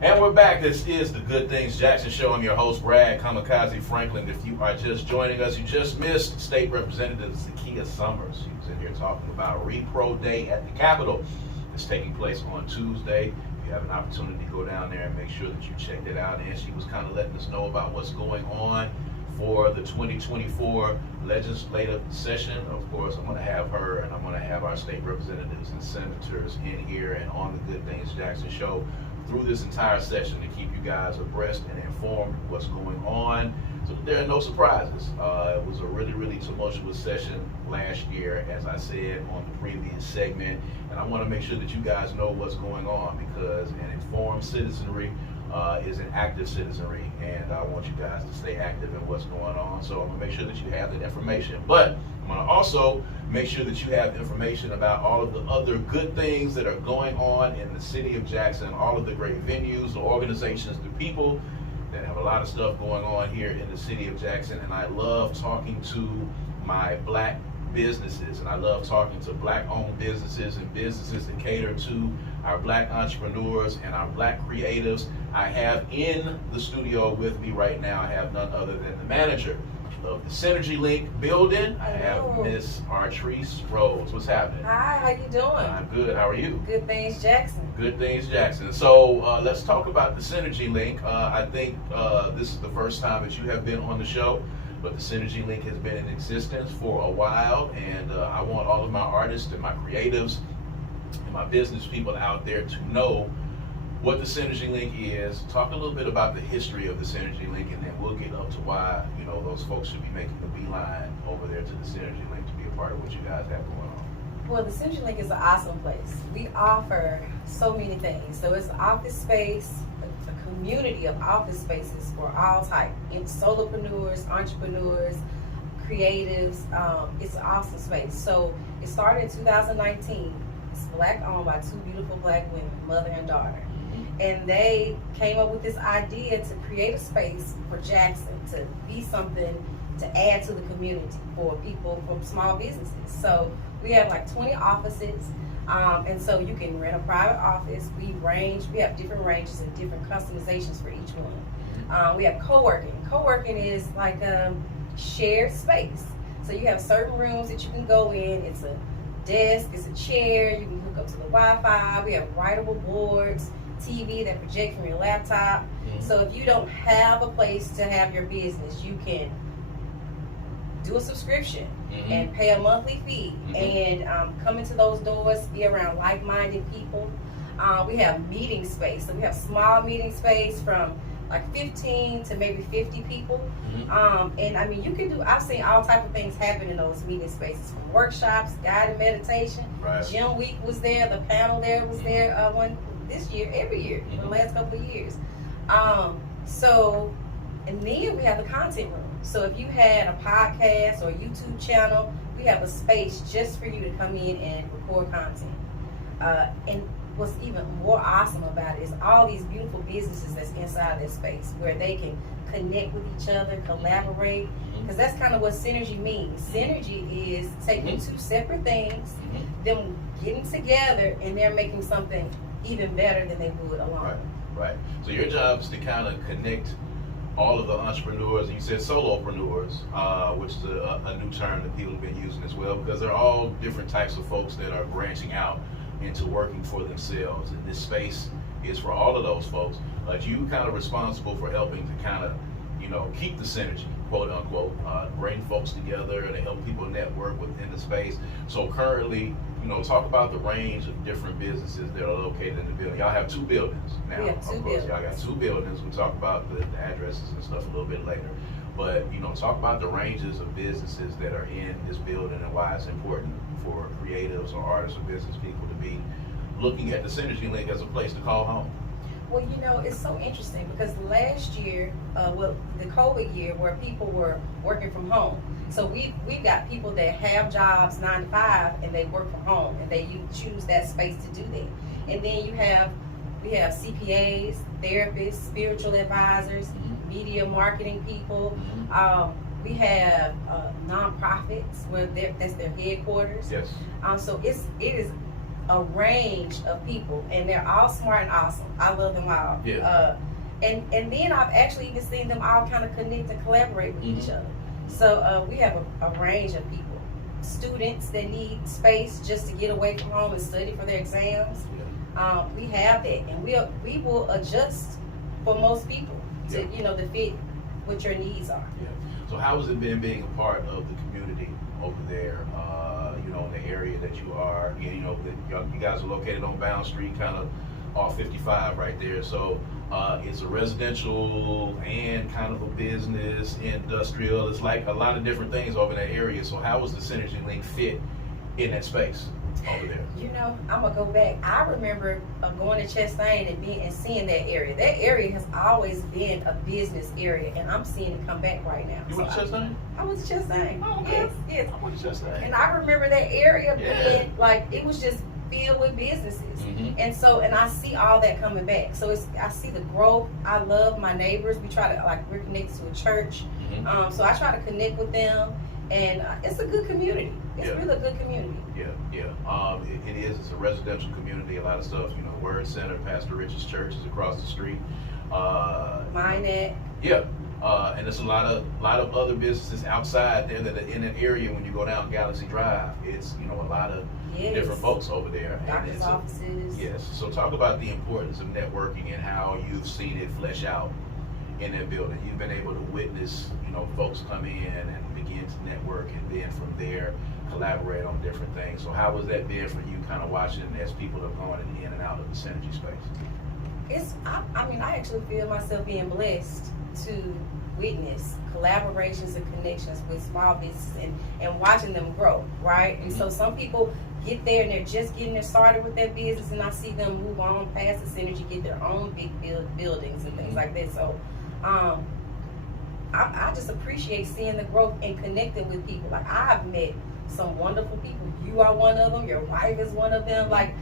And we're back. This is the Good Things Jackson Show. I'm your host, Brad Kamikaze Franklin. If you are just joining us, you just missed State Representative Zakiya Summers. She was in here talking about Repro Day at the Capitol. It's taking place on Tuesday. If you have an opportunity to go down there and make sure that you checked it out. And she was kind of letting us know about what's going on for the 2024 legislative session. Of course, I'm going to have her and I'm going to have our state representatives and senators in here and on the Good Things Jackson Show through this entire session to keep you guys abreast and informed of what's going on so that there are no surprises. It was a really tumultuous session last year, as I said on the previous segment, and I want to make sure that you guys know what's going on, because an informed citizenry is an active citizenry, and I want you guys to stay active in what's going on. So I'm going to make sure that you have that information. But I'm going to also make sure that you have information about all of the other good things that are going on in the city of Jackson, all of the great venues, the organizations, the people that have a lot of stuff going on here in the city of Jackson. And I love talking to my black businesses, and I love talking to black-owned businesses and businesses that cater to our black entrepreneurs and our black creatives. I have in the studio with me right now, I have none other than the manager of the Synergy Link building. I have Miss Artrice Rhodes. What's happening? Hi, how you doing? I'm good. How are you? Good Things Jackson. Good Things Jackson. So let's talk about the Synergy Link. I think this is the first time that you have been on the show, but the Synergy Link has been in existence for a while, and I want all of my artists and my creatives and my business people out there to know what the Synergy Link is. Talk a little bit about the history of the Synergy Link, and then we'll get up to why, you know, those folks should be making the beeline over there to the Synergy Link to be a part of what you guys have going on. Well, the Synergy Link is an awesome place. We offer so many things. So it's an office space, a community of office spaces for all types, solopreneurs, entrepreneurs, creatives. It's an awesome space. So it started in 2019. It's black owned by two beautiful black women, mother and daughter. And they came up with this idea to create a space for Jackson to be something to add to the community for people from small businesses. So we have like 20 offices, and so you can rent a private office. We have different ranges and different customizations for each one. We have co-working. Co-working is like a shared space. So you have certain rooms that you can go in. It's a desk, it's a chair, you can hook up to the Wi-Fi. We have writable boards, TV that project from your laptop. So if you don't have a place to have your business, you can do a subscription and pay a monthly fee and come into those doors, be around like-minded people. We have meeting space. So we have small meeting space from like 15 to maybe 50 people. And I mean, you can do, I've seen all type of things happen in those meeting spaces, from workshops, guided meditation. Gym Week was there, the panel there was there this year, every year, for the last couple of years. And then we have the content room. So if you had a podcast or a YouTube channel, we have a space just for you to come in and record content. And what's even more awesome about it is all these beautiful businesses that's inside this space where they can connect with each other, collaborate, because that's kind of what synergy means. Synergy is taking two separate things, them getting together, and they're making something even better than they would alone. Right. So your job is to kind of connect all of the entrepreneurs, you said solopreneurs, which is a new term that people have been using as well, because they're all different types of folks that are branching out into working for themselves. And this space is for all of those folks. But you kind of responsible for helping to kind of, you know, keep the synergy, quote unquote, bring folks together and help people network within the space. So currently, you know, talk about the range of different businesses that are located in the building. Y'all have two buildings now. We have two buildings. Y'all got two buildings. We'll talk about the addresses and stuff a little bit later. But, you know, talk about the ranges of businesses that are in this building and why it's important for creatives or artists or business people to be looking at the Synergy Link as a place to call home. Well, you know, it's so interesting because last year, the COVID year, where people were working from home. So we've got people that have jobs 9 to 5 and they work from home and you choose that space to do that. And then we have CPAs, therapists, spiritual advisors, media marketing people. We have nonprofits where that's their headquarters. Yes. So it is a range of people, and they're all smart and awesome. I love them all. Yeah. And then I've actually even seen them all kind of connect and collaborate with each other. So we have a range of people. Students that need space just to get away from home and study for their exams. We have that, and we will adjust for most people to to fit what your needs are. Yeah. So how has it been being a part of the community over there? In the area that you are. That you guys are located on Bound Street, kind of off 55 right there. So it's a residential and kind of a business, industrial. It's like a lot of different things over in that area. So how was the Synergy Link fit in that space over there? I'm gonna go back. I remember going to Chastain and seeing that area. That area has always been a business area, and I'm seeing it come back right now. You went to Chastain? I went to Chastain. Oh, okay. Yes. I went to Chastain. And I remember that area being like, it was just filled with businesses. And I see all that coming back. So I see the growth. I love my neighbors. We try to, we're connected to a church. So I try to connect with them, and it's a good community. It's really a good community. It is. It's a residential community. A lot of stuff, Word Center, Pastor Rich's church is across the street. Minette. Yeah. And there's a lot of other businesses outside there that are in that area. When you go down Galaxy Drive, it's a lot of different folks over there. Doctor's offices. Yes. So talk about the importance of networking and how you've seen it flesh out in that building. You've been able to witness, folks come in and begin to network, and then from there collaborate on different things. So how was that been for you, kind of watching as people are going in and out of the Synergy space? I actually feel myself being blessed to witness collaborations and connections with small businesses and watching them grow, right? And so some people get there and they're just getting started with their business, and I see them move on past the Synergy, get their own big buildings and things like that. So I just appreciate seeing the growth and connecting with people. Like, I've met some wonderful people. You are one of them. Your wife is one of them. Like,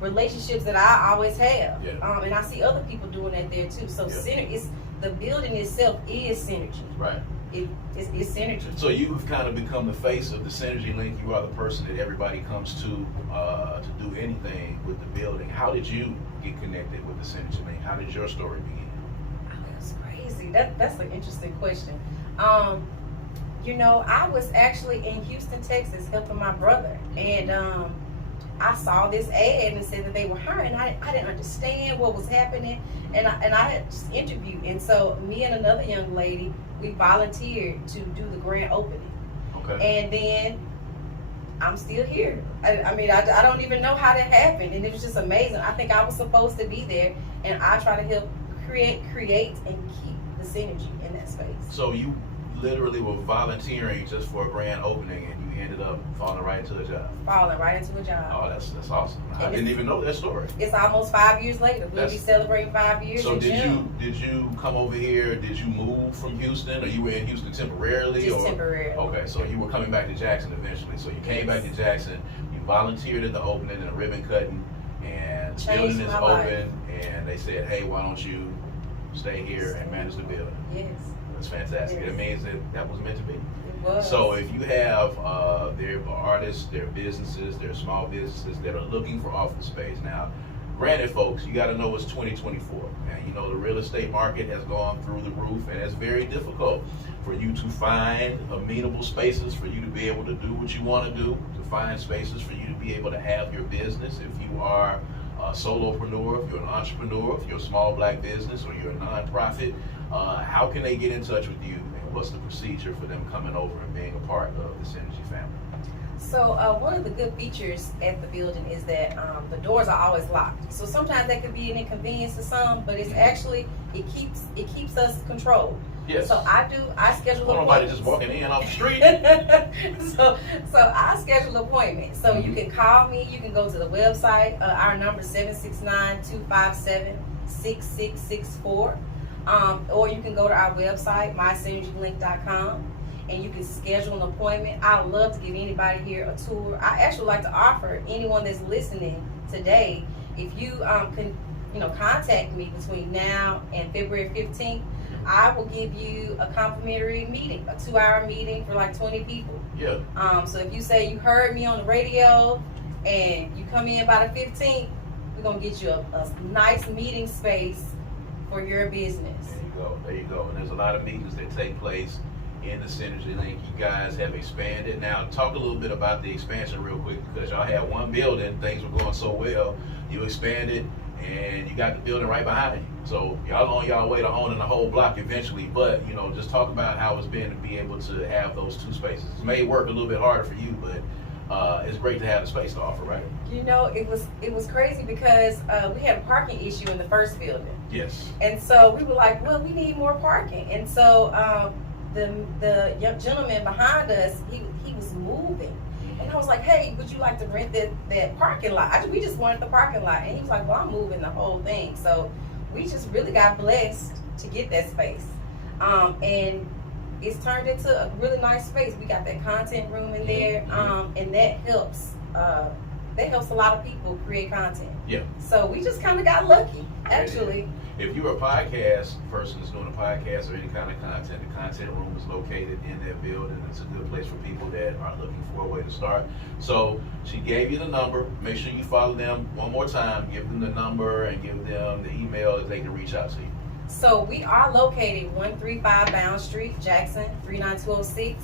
relationships that I always have. And I see other people doing that there too. So the building itself is Synergy. Right. It's Synergy. So you've kind of become the face of the Synergy Link. You are the person that everybody comes to do anything with the building. How did you get connected with the Synergy Link? How did your story begin? That's crazy. That's an interesting question. I was actually in Houston, Texas, helping my brother, and I saw this ad and said that they were hiring. I didn't understand what was happening, and I had just interviewed. And so me and another young lady, we volunteered to do the grand opening. Okay. And then I'm still here. I don't even know how that happened, and it was just amazing. I think I was supposed to be there, and I try to help create, and keep the Synergy in that space. So you literally were volunteering just for a grand opening, and you ended up falling right into a job. Oh, that's awesome. I didn't even know that story. It's almost 5 years later. We'll be celebrating 5 years. So in June. did you come over here? Did you move from Houston, or you were in Houston temporarily? Just temporarily. Okay, so you were coming back to Jackson eventually. So you came back to Jackson. You volunteered at the opening and the ribbon cutting, and the building is open. And they said, "Hey, why don't you stay here and manage the building?" Yes. That's fantastic. It means that was meant to be. It was. So if you have there are artists, there are businesses, there are small businesses that are looking for office space. Now, granted, folks, you got to know it's 2024, and the real estate market has gone through the roof, and it's very difficult for you to find amenable spaces for you to be able to do what you want to do, to find spaces for you to be able to have your business. If you are a solopreneur, if you're an entrepreneur, if you're a small black business, or you're a nonprofit, how can they get in touch with you, and what's the procedure for them coming over and being a part of the Synergy family? So one of the good features at the building is that the doors are always locked. So sometimes that could be an inconvenience to some, but it's actually it keeps us controlled. Yes. So I schedule appointments. Nobody just walking in off the street. so I schedule appointments. So you can call me. You can go to the website. Our number is 769-257-6664. Or you can go to our website, mysynergylink.com, and you can schedule an appointment. I would love to give anybody here a tour. I actually like to offer anyone that's listening today, if you can contact me between now and February 15th, I will give you a complimentary meeting, a 2-hour meeting for like 20 people. Yeah. So if you say you heard me on the radio, and you come in by the 15th, we're gonna get you a nice meeting space for your business. There you go. There you go. And there's a lot of meetings that take place in the Synergy Link. You guys have expanded. Now, talk a little bit about the expansion real quick, because y'all had one building, things were going so well. You expanded, and you got the building right behind you. So y'all on y'all way to owning the whole block eventually. But you know, just talk about how it's been to be able to have those two spaces. It may work a little bit harder for you, but it's great to have the space to offer, right? You know, it was crazy because we had a parking issue in the first building. Yes. And so we were like, well, we need more parking. And so the young gentleman behind us, he was moving. And I was like, hey, would you like to rent that parking lot? We just wanted the parking lot. And he was like, well, I'm moving the whole thing. So we just really got blessed to get that space. And it's turned into a really nice space. We got that content room in there, and that helps a lot of people create content. Yeah. So we just kind of got lucky, actually. If you're a podcast person that's doing a podcast or any kind of content, the content room is located in that building. It's a good place for people that are looking for a way to start. So she gave you the number. Make sure you follow them one more time. Give them the number and give them the email that they can reach out to you. So we are located 135 Bound Street, Jackson, 39206.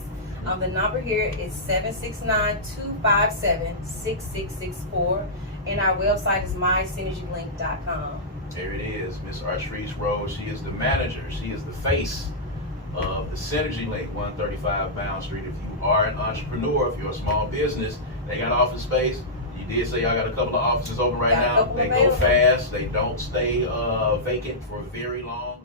The number here is 769-257-6664. And our website is mysynergylink.com. There it is, Miss Artrice Rhodes. She is the manager. She is the face of the Synergy Link, 135 Bound Street. If you are an entrepreneur, if you're a small business, they got office space. You did say y'all got a couple of offices open right now. They go fast. They don't stay vacant for very long.